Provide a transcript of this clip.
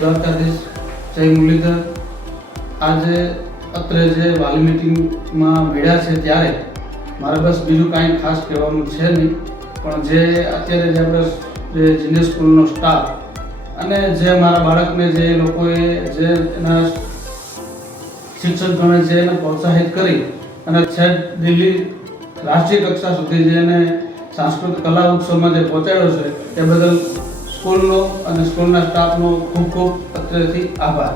દ્વારકાધીશ, જય મુરલીધર. આજે અત્રે જે વાલી મિટિંગમાં મળ્યા છે ત્યારે મારે બસ બીજું કાંઈ ખાસ કહેવાનું છે નહીં, પણ જે અત્યારે જે આપણે જે જીનિયર સ્કૂલનો સ્ટાફ અને જે મારા બાળકને જે લોકોએ જે એના શિક્ષકગણે જે એને પ્રોત્સાહિત કરી અને છેક દિલ્હી રાષ્ટ્રીય કક્ષા સુધી જે એને સાંસ્કૃતિક કલા ઉત્સવમાં જે પહોંચાડ્યો છે એ બદલ સ્કૂલનો અને સ્કૂલના સ્ટાફનો ખૂબ ખૂબ અત્રેથી આભાર.